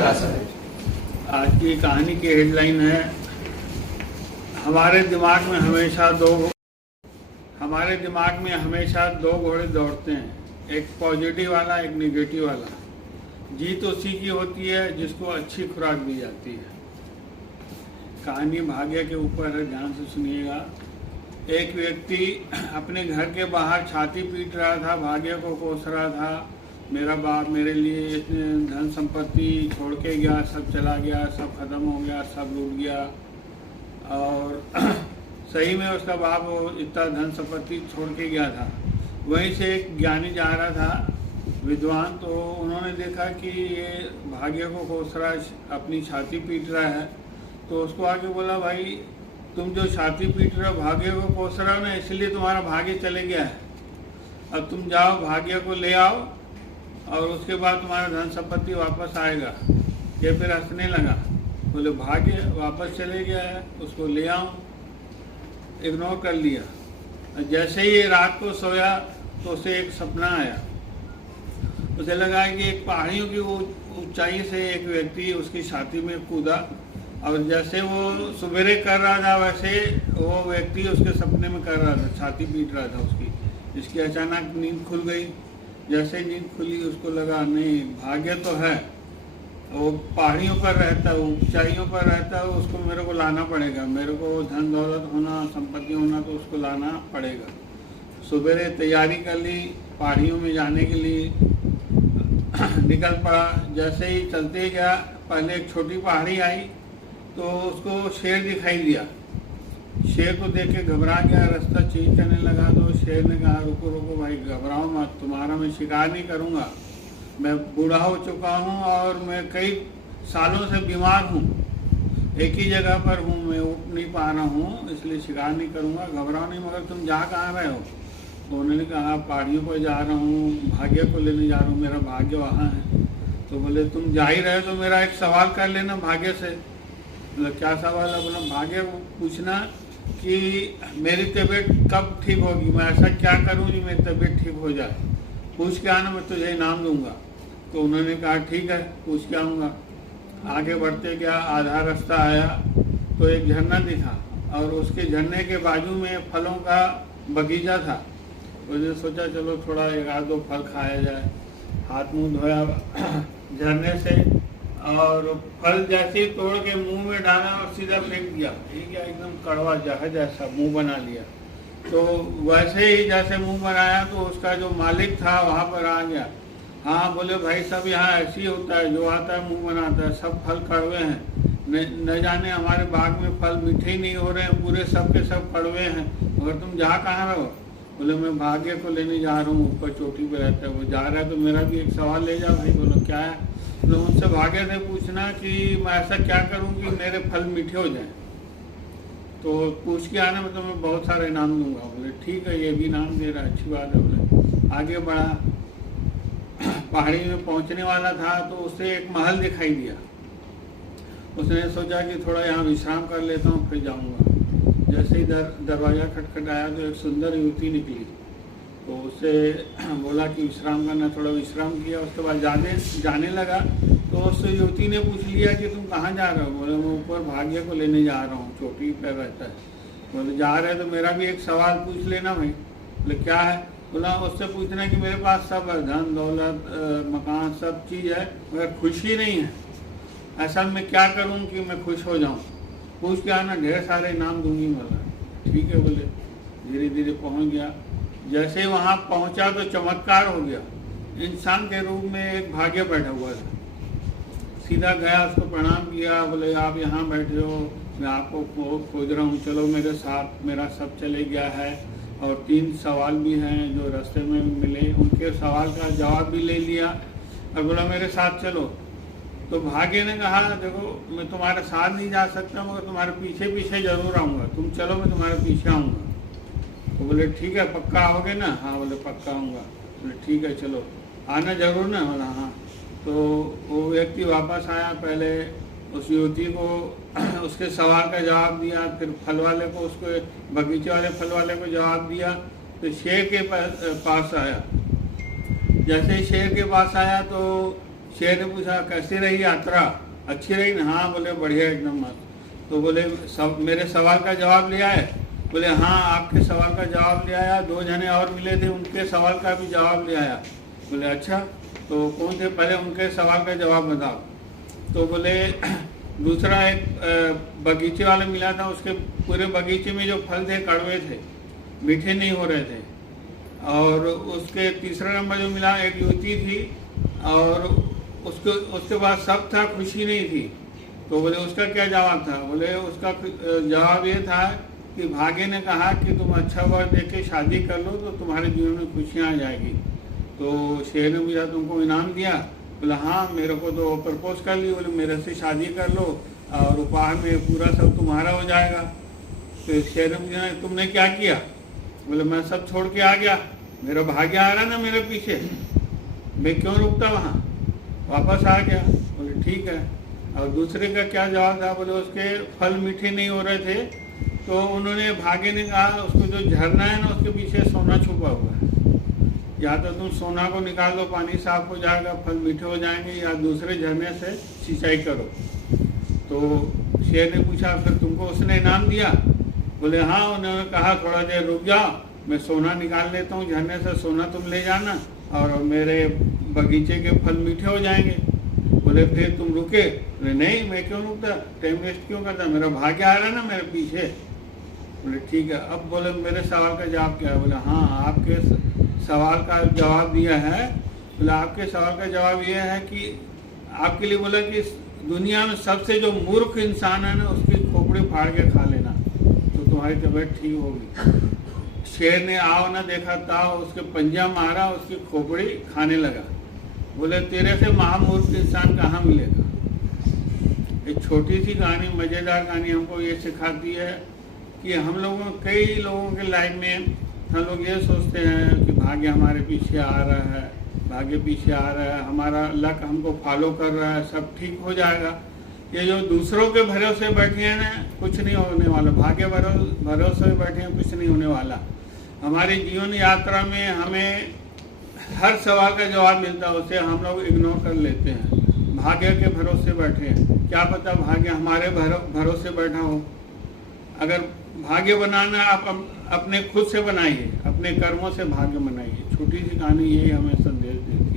आज की कहानी की हेडलाइन है हमारे दिमाग में हमेशा दो घोड़े दौड़ते हैं, एक पॉजिटिव वाला, एक निगेटिव वाला। जीत उसी की होती है जिसको अच्छी खुराक दी जाती है। कहानी भाग्य के ऊपर है, ध्यान से सुनिएगा। एक व्यक्ति अपने घर के बाहर छाती पीट रहा था, भाग्य को कोस रहा था, मेरा बाप मेरे लिए इतने धन संपत्ति छोड़ के गया, सब चला गया, सब खत्म हो गया, सब लूट गया। और सही में उसका बाप इतना धन संपत्ति छोड़ के गया था। वहीं से एक ज्ञानी जा रहा था, विद्वान, तो उन्होंने देखा कि ये भाग्य को कोस रहा है, अपनी छाती पीट रहा है। तो उसको आके बोला, भाई तुम जो छाती पीट रहे हो, भाग्य को कोस रहे हो ना, इसलिए तुम्हारा भाग्य चले गया है। अब तुम जाओ, भाग्य को ले आओ और उसके बाद तुम्हारा धन संपत्ति वापस आएगा। ये फिर हंसने लगा, बोले भाग्य वापस चले गया है, उसको ले आओ। इग्नोर कर लिया। जैसे ही ये रात को सोया तो उसे एक सपना आया। उसे लगा कि एक पहाड़ियों की ऊंचाई से एक व्यक्ति उसकी छाती में कूदा, और जैसे वो सुबेरे कर रहा था वैसे वो व्यक्ति उसके सपने में कर रहा था, छाती पीट रहा था उसकी। जिसकी अचानक नींद खुल गई। जैसे नींद खुली उसको लगा नहीं, भाग्य तो है, वो पहाड़ियों पर रहता है, ऊंचाइयों पर रहता है, उसको मेरे को लाना पड़ेगा। मेरे को धन दौलत होना, संपत्ति होना, तो उसको लाना पड़ेगा। सुबेरे तैयारी कर ली, पहाड़ियों में जाने के लिए निकल पड़ा। जैसे ही चलते गया, पहले एक छोटी पहाड़ी आई तो उसको शेर दिखाई दिया। शेर को देख के घबरा गया, रास्ता चेंज करने लगा। तो शेर ने कहा, रुको रुको भाई, घबराओ मत, तुम्हारा मैं शिकार नहीं करूँगा। मैं बूढ़ा हो चुका हूँ और मैं कई सालों से बीमार हूँ, एक ही जगह पर हूँ, मैं उठ नहीं पा रहा हूँ, इसलिए शिकार नहीं करूँगा, घबराओ नहीं। मगर तुम जा कहाँ रहे हो? तो उन्होंने कहा, पहाड़ियों पर जा रहा हूँ, भाग्य को लेने जा रहा हूँ, मेरा भाग्य वहाँ है। तो बोले, तुम जा ही रहे तो मेरा एक सवाल कर लेना भाग्य से। मतलब क्या सवाल है? बोला, भाग्य को पूछना कि मेरी तबीयत कब ठीक होगी, मैं ऐसा क्या करूँ कि मेरी तबीयत ठीक हो जाए, पूछ के आना, मैं तुझे इनाम दूंगा। तो उन्होंने कहा, ठीक है, पूछ के आऊँगा। आगे बढ़ते गया, आधा रास्ता आया तो एक झरना दिखा, और उसके झरने के बाजू में फलों का बगीचा था। उसने सोचा चलो थोड़ा एक आध दो फल खाया जाए। हाथ मुंह धोया झरने से, और फल जैसे ही तोड़ के मुंह में डाला और सीधा फेंक दिया। ये क्या, एकदम कड़वा जहर जैसा मुंह बना लिया। तो वैसे ही जैसे मुंह बनाया तो उसका जो मालिक था वहाँ पर आ गया। हाँ, बोले भाई सब यहाँ ऐसे ही होता है, जो आता है मुंह बनाता है, सब फल कड़वे हैं, न जाने हमारे बाग में फल मीठे ही नहीं हो रहे हैं, पूरे सब के सब कड़वे हैं, मगर तुम जा कहाँ रहो? बोले, मैं भाग्य को लेने जा रहा हूँ, ऊपर चोटी पे रहता है, वो जा रहा है तो मेरा भी एक सवाल ले जा भाई। बोलो क्या है? तो उनसे भाग्य से पूछना कि मैं ऐसा क्या करूं कि मेरे फल मीठे हो जाएं। तो पूछ के आने में तो मैं बहुत सारे इनाम दूंगा। बोले ठीक है, ये भी इनाम दे रहा है, अच्छी बात है। बोले आगे बढ़ा, पहाड़ी में पहुंचने वाला था तो उसे एक महल दिखाई दिया। उसने सोचा कि थोड़ा यहाँ विश्राम कर लेता हूँ, फिर जाऊँगा। जैसे ही दरवाज़ा खटखटाया तो एक सुंदर युवती निकली। तो उससे बोला कि विश्राम करना, थोड़ा विश्राम किया। उसके बाद जाने लगा तो उस युवती ने पूछ लिया कि तुम कहाँ जा रहे हो? बोले, मैं ऊपर भाग्य को लेने जा रहा हूँ, चोटी पर रहता है। बोले, जा रहे तो मेरा भी एक सवाल पूछ लेना भाई। बोले क्या है? बोला, उससे पूछना कि मेरे पास सब है, धन दौलत मकान सब चीज़ है, मगर खुशी नहीं है, ऐसा मैं क्या करूँ कि मैं खुश हो जाऊँ? पूछ के आना, ढेर सारे इनाम दूंगी। बोला ठीक है। बोले धीरे धीरे पहुँच गया। जैसे वहाँ पहुँचा तो चमत्कार हो गया। इंसान के रूप में एक भाग्य बैठा हुआ था। सीधा गया, उसको प्रणाम किया। बोले, आप यहाँ बैठे हो, मैं आपको खोज रहा हूँ, चलो मेरे साथ, मेरा सब चले गया है, और 3 सवाल भी हैं जो रास्ते में मिले, उनके सवाल का जवाब भी ले लिया। और बोला मेरे साथ चलो। तो भाग्य ने कहा, देखो मैं तुम्हारे साथ नहीं जा सकता, मगर तुम्हारे पीछे पीछे जरूर आऊँगा, तुम चलो मैं तुम्हारे पीछे आऊँगा। तो बोले ठीक है, पक्का आओगे ना? हाँ। बोले पक्का आऊँगा। बोले ठीक है, चलो आना जरूर ना? बोला हाँ। तो वो व्यक्ति वापस आया, पहले उस युवती को उसके सवाल का जवाब दिया, फिर फल वाले को, उसको बगीचे वाले फल वाले को जवाब दिया। तो शेर के पास आया। जैसे ही शेर के पास आया तो शेर ने पूछा कैसी रही यात्रा, अच्छी रही ना? हाँ बोले बढ़िया एकदम मस्त। तो बोले सब मेरे सवाल का जवाब ले आए? बोले हाँ आपके सवाल का जवाब ले आया, 2 जने और मिले थे उनके सवाल का भी जवाब ले आया। बोले अच्छा तो कौन थे, पहले उनके सवाल का जवाब बताओ। तो बोले दूसरा एक बगीचे वाला मिला था, उसके पूरे बगीचे में जो फल थे कड़वे थे, मीठे नहीं हो रहे थे। और उसके तीसरा नंबर जो मिला एक युवती थी और उसके बाद सब था, खुशी नहीं थी। तो बोले उसका क्या जवाब था? बोले उसका जवाब ये था कि भाग्य ने कहा कि तुम अच्छा वर देख के शादी कर लो तो तुम्हारे जीवन में खुशियाँ आ जाएगी। तो शेर ने पूछा तुमको इनाम दिया? बोला हाँ मेरे को तो प्रपोज कर ली, बोले मेरे से शादी कर लो और उपहार में पूरा सब तुम्हारा हो जाएगा। तो शेर ने पूछा तुमने क्या किया? बोले मैं सब छोड़ के आ गया, मेरा भाग्य आ रहा ना मेरे पीछे, मैं क्यों रुकता वहाँ, वापस आ गया। बोले ठीक है। और दूसरे का क्या जवाब था? बोले उसके फल मीठे नहीं हो रहे थे तो उन्होंने भाग्य ने कहा उसको जो झरना है ना उसके पीछे सोना छुपा हुआ है, या तो तुम सोना को निकाल दो पानी साफ हो जाएगा फल मीठे हो जाएंगे, या दूसरे झरने से सिंचाई करो। तो शेर ने पूछा फिर तुमको उसने इनाम दिया? बोले हाँ, उन्होंने कहा थोड़ा देर रुक जाओ मैं सोना निकाल लेता हूँ झरने से, सोना तुम ले जाना और मेरे बगीचे के फल मीठे हो जाएंगे। बोले फिर तुम रुके? बोले नहीं मैं क्यों रुकता, टाइम वेस्ट क्यों करता, मेरा भाग्य आ रहा है ना मेरे पीछे। बोले ठीक है। अब बोले मेरे सवाल का जवाब क्या है? बोले हाँ आपके सवाल का जवाब दिया है। बोले आपके सवाल का जवाब ये है कि आपके लिए बोला कि दुनिया में सबसे जो मूर्ख इंसान है ना उसकी खोपड़ी फाड़ के खा लेना तो तुम्हारी तबीयत ठीक होगी। शेर ने आओ ना देखा ताओ उसके पंजा मारा, उसकी खोपड़ी खाने लगा। बोले तेरे से महामूर्ख इंसान कहाँ मिलेगा। एक छोटी सी कहानी, मज़ेदार कहानी हमको ये सिखाती है कि हम लोगों कई लोगों के लाइफ में हम लोग ये सोचते हैं कि भाग्य हमारे पीछे आ रहा है, भाग्य पीछे आ रहा है, हमारा लक हमको फॉलो कर रहा है, सब ठीक हो जाएगा। ये जो दूसरों के भरोसे बैठे हैं ना कुछ नहीं होने वाला, भाग्य भरोसे बैठे हैं कुछ नहीं होने वाला। हमारी जीवन यात्रा में हमें हर सवाल का जवाब मिलता है, उसे हम लोग इग्नोर कर लेते हैं, भाग्य के भरोसे बैठे हैं। क्या पता भाग्य हमारे भरोसे बैठा हो। अगर भाग्य बनाना आप अपने खुद से बनाइए, अपने कर्मों से भाग्य बनाइए। छोटी सी कहानी यही हमें संदेश देती है।